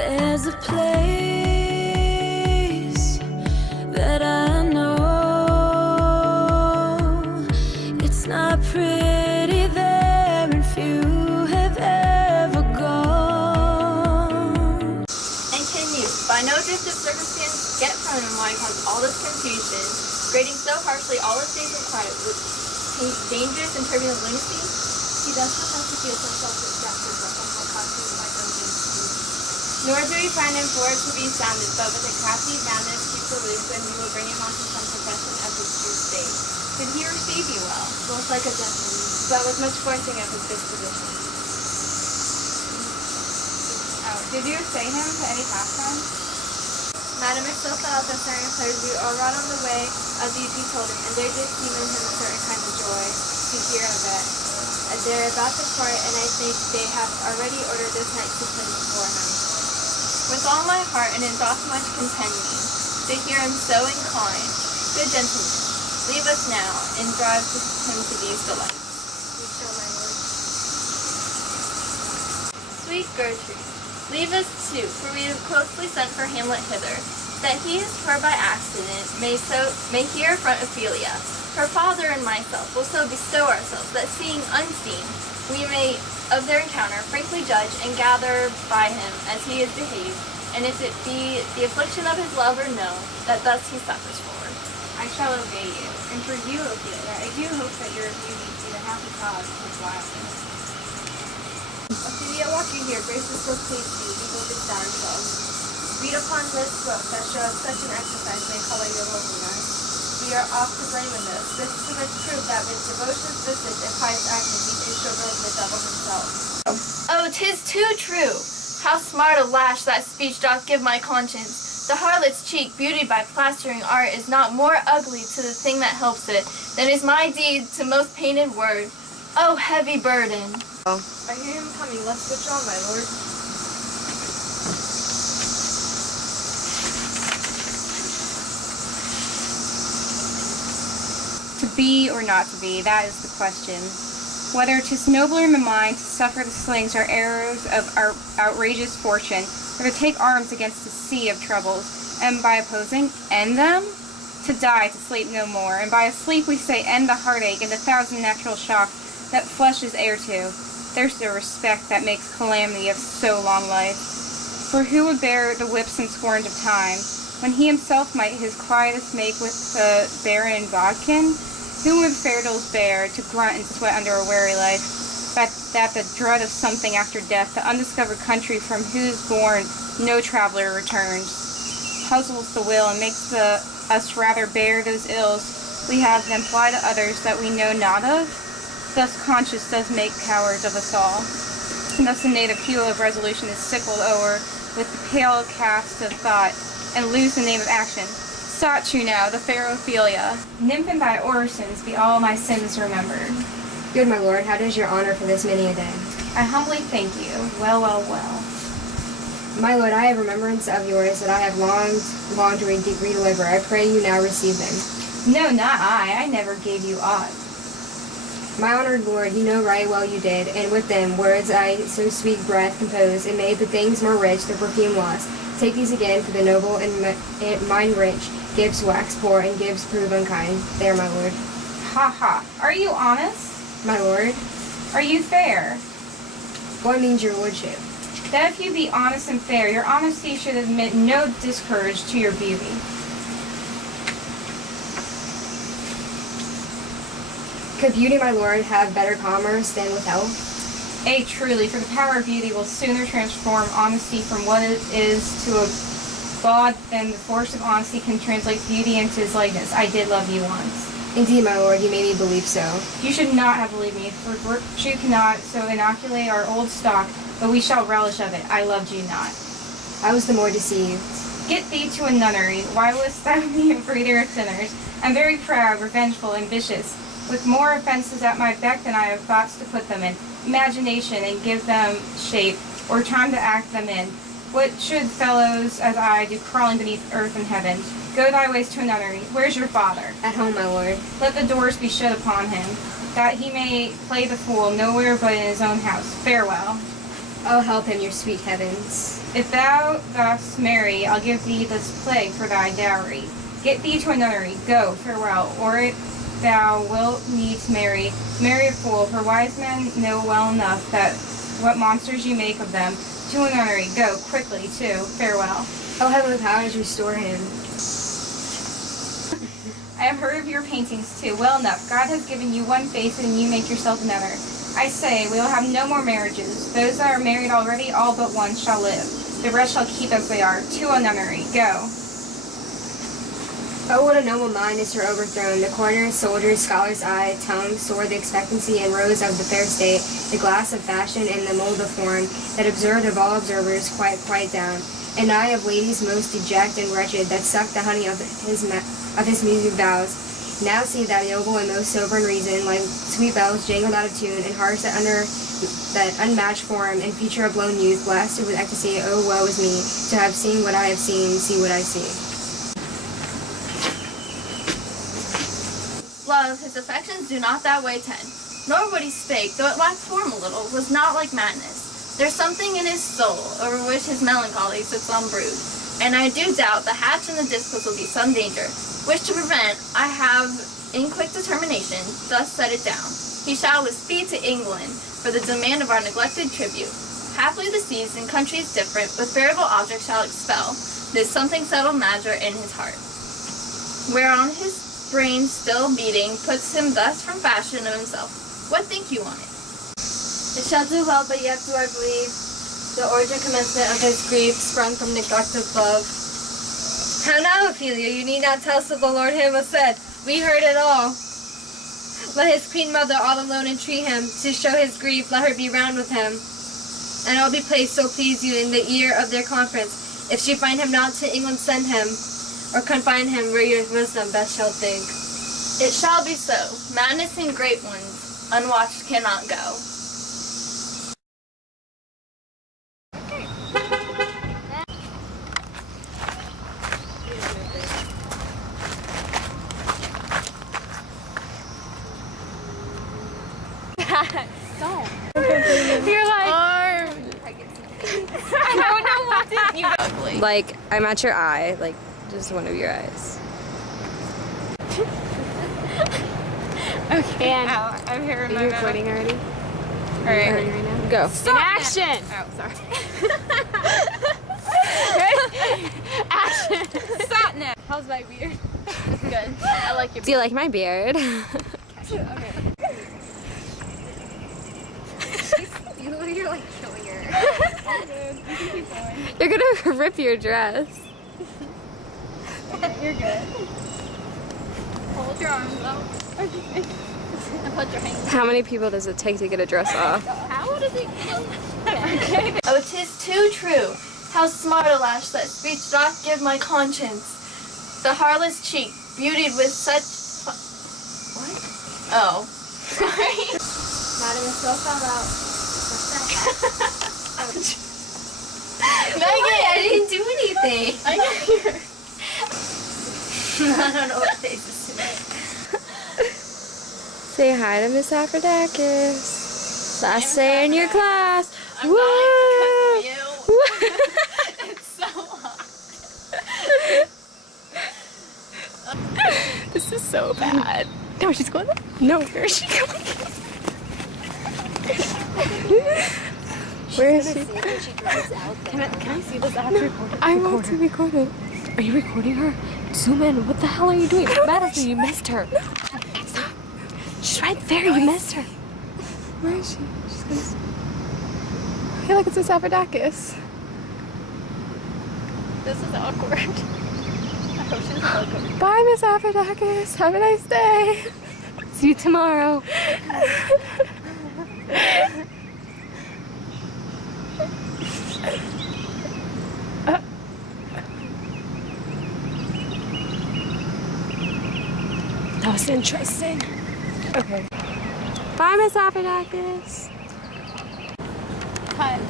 There's a place that I know. It's not pretty there, and few have ever gone. And can you, by no drift of circumstance, get from him why he caused all this confusion, grading so harshly all his days in quiet with dangerous and turbulent lunacy? He does not have to feel some self-destructive but also constantly like unbeing. Nor do we find him for it to be sounded, but with a crafty madness keeps aloof, and we will bring him onto some profession of his true state. Did he receive you well? Most like a gentleman, But with much forcing of his disposition. Oh, did you assay him to any pastime? Madam, if so fell the certain pleasure we all rode on the way of these he told him, and there did seem in him a certain kind of joy to hear of it. They're about to part, and I think they have already ordered this night to put before him. With all my heart, and it doth much content me to hear him so inclined. Good gentlemen, leave us now, and drive him to these delights. we shall, my lord. Sweet Gertrude, leave us too, for we have closely sent for Hamlet hither, that he is for by accident may hear from Ophelia. Her father and myself will so bestow ourselves that seeing unseen, we may of their encounter frankly judge and gather by him as he is behaved, and if it be the affliction of his love or no, that thus he suffers for. I shall obey you, and for you, Ophelia, I do hope that your beauty be the happy cause of his wildness. Ophelia, walk you here, gracious will please you, we will bestow ourselves. Read upon this book that shows such an exercise may color your loveliness. We are oft to blame in this. This too much proof that with devotion's visage and pious actions we do show girls the devil himself. Oh, 'tis too true! How smart a lash that speech doth give my conscience! The harlot's cheek, beautied by plastering art, is not more ugly to the thing that helps it, than is my deed to most painted word. Oh, heavy burden! I hear him coming. Let's switch on, my lord. To be or not to be, that is the question. Whether 'tis nobler in the mind to suffer the slings or arrows of our outrageous fortune, or to take arms against the sea of troubles, and by opposing, end them? To die, to sleep no more, and by a sleep we say end the heartache and the thousand natural shocks that flesh is heir to. There's the respect that makes calamity of so long life. For who would bear the whips and scorns of time, when he himself might his quietus make with the barren bodkin? Who would fair ills bear, to grunt and sweat under a weary life, that the dread of something after death, the undiscovered country from whose bourne no traveller returns, puzzles the will and makes us rather bear those ills we have than fly to others that we know not of? Thus conscience does make cowards of us all. And thus the native hue of resolution is sickled o'er with the pale cast of thought, and lose the name of action. Sought you now, the fair Ophelia. Nymph in thy orisons be all my sins remembered. Good, my lord. How does your honor for this many a day? I humbly thank you. Well, well, well. My lord, I have remembrance of yours that I have longed to redeliver. I pray you now receive them. No, not I. I never gave you aught. My honored lord, you know right well you did, and with them words I so sweet breath composed, and made the things more rich, the perfume lost. Take these again for the noble and mine rich, gives wax poor, and gives prove unkind. There, my lord. Ha ha. Are you honest? My lord, Are you fair? what means your lordship? That if you be honest and fair, your honesty should admit no discourage to your beauty. Could beauty, my lord, have better commerce than with health? Ay, truly, for the power of beauty will sooner transform honesty from what it is to a god than the force of honesty can translate beauty into his likeness. I did love you once. Indeed, my lord, you made me believe so. You should not have believed me, for virtue cannot so inoculate our old stock, but we shall relish of it. I loved you not. I was the more deceived. Get thee to a nunnery. Why wouldst thou be a breeder of sinners? I'm very proud, revengeful, ambitious, with more offenses at my beck than I have thoughts to put them in, imagination and give them shape, or time to act them in. What should fellows as I do crawling beneath earth and heaven? Go thy ways to a nunnery. Where's your father? At home, my lord. Let the doors be shut upon him, that he may play the fool nowhere but in his own house. Farewell. Oh, help him, your sweet heavens. If thou dost marry, I'll give thee this plague for thy dowry. Get thee to a nunnery, go, farewell, or if thou wilt need to marry a fool, for wise men know well enough that what monsters you make of them. To a nunnery, go, quickly, too, farewell. Oh, heavenly powers, restore him. I have heard of your paintings, too, well enough. God has given you one face, and you make yourself another. I say, we will have no more marriages. Those that are married already, all but one, shall live. The rest shall keep as they are. To a nunnery, go. Oh, what a noble mind is her overthrown. The coroner, soldier, scholar's eye, tongue, sword, the expectancy and rose of the fair state, the glass of fashion and the mold of form, that observed of all observers, quiet down. An eye of ladies most deject and wretched, that sucked the honey of his music vows. Now see that noble and most sovereign reason, like sweet bells jangled out of tune, and hearts that under that unmatched form and feature of blown youth, blasted with ecstasy. Oh, woe is me, to have seen what I have seen, see what I see. Love, his affections do not that way tend, nor what he spake, though it lacked form a little, was not like madness. There's something in his soul, over which his melancholy sits unbrewed, and I do doubt the hatch and the disclose will be some danger, which to prevent, I have, in quick determination, thus set it down. He shall with speed to England, for the demand of our neglected tribute. Haply the seas and countries different, with variable objects shall expel this something settled matter in his heart. Whereon his brain still beating puts him thus from fashion of himself. What think you on it? It shall do well, but yet do I believe the origin commencement of his grief sprung from neglect of love. How now, Ophelia, you need not tell so the Lord him was said. We heard it all. Let his queen mother all alone entreat him, to show his grief, let her be round with him. And all be placed so please you in the ear of their conference. If she find him not, to England send him, or confine him where your wisdom best shall think. It shall be so. Madness in great ones, unwatched cannot go. You're like, I don't know what to you ugly. Like, I'm at your eye, like, just one of your eyes. Okay. And I'm here in are my you mouth. recording already? Alright. Right now? Go. Stop In action! Oh, sorry. Action! Stop now. How's my beard? Good. I like your Do you like my beard? You're like killing her. You're gonna rip your dress. You're good. Hold your arms out. And put your hands. How many people does it take to get a dress off? How does it go? Oh, 'tis too true. How smart a lash that speech doth give my conscience. The harlot's cheek, beautied with such... What? Oh. Sorry. Madam is so found out. Megan, I didn't do anything. I know you're... I don't know what face is today. Say hi to Miss Aphrodakis. Last day in your class. I'm Woo! dying because of you. It's so hot. This is so bad. No, she's going. No, where is she going? Where is she? Can I see this after recording? I want to record it. Are you recording her? Zoom in. What the hell are you doing? Madison, you missed her. Stop. She's right there. You missed her. Where is she? She's gonna... I feel like it's Miss Aphrodakis. This is awkward. I hope she doesn't look over. Bye, Miss Aphrodakis. Have a nice day. See you tomorrow. That was interesting. Okay. Bye, Miss Aphrodakis. Cut.